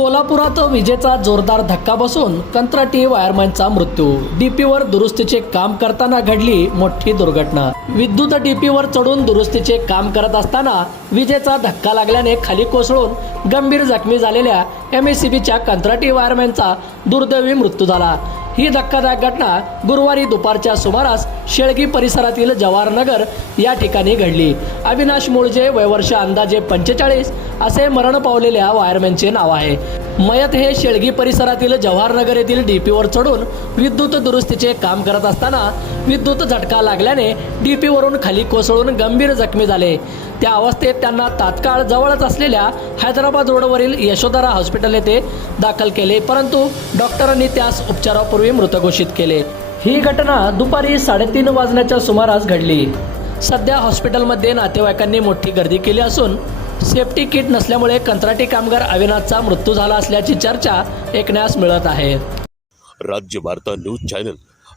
सोलापुरात विजेचा जोरदार धक्का बसून कंत्राटी वायरमॅनचा मृत्यू. डीपीवर दुरुस्तीचे काम करताना घडली मोठी दुर्घटना. विद्युत डीपीवर चढून दुरुस्तीचे काम करत असताना विजेचा धक्का लागल्याने खाली कोसळून गंभीर जखमी झालेल्या एम एस सी कंत्राटी वायरमॅनचा दुर्दैवी मृत्यू झाला. ही धक्कादायक घटना गुरुवारी दुपारच्या सुमारास शेळगी परिसरातील जवाहरनगर या ठिकाणी घडली. अविनाश मुळजे वयवर्ष अंदाजे पंचेचाळीस असे मरण पावलेल्या वायरमॅनचे नाव आहे. मयत हे शेळगी परिसरातील जवाहरनगर येथील डीपीवर चढून विद्युत दुरुस्तीचे काम करत असताना विद्युत झटका लागल्याने डीपीवरून खाली कोसळून गंभीर जखमी झाले. त्या अवस्थेत त्यांना तात्काळ जवळच असलेल्या हैदराबाद रोडवरील यशोधरा हॉस्पिटल येथे दाखल केले परंतु डॉक्टरांनी त्यास उपचारापूर्वी मृत घोषित केले. ही घटना दुपारी साडेतीन वाजण्याच्या सुमारास घडली. सध्या हॉस्पिटलमध्ये नातेवाईकांनी मोठी गर्दी केली असून सेफ्टी किट नसल्यामुळे कंत्राटी कामगार अविनाशचा मृत्यू झाला असल्याची चर्चा ऐकण्यास मिळत आहे. राज्य वार्ता न्यूज चॅनल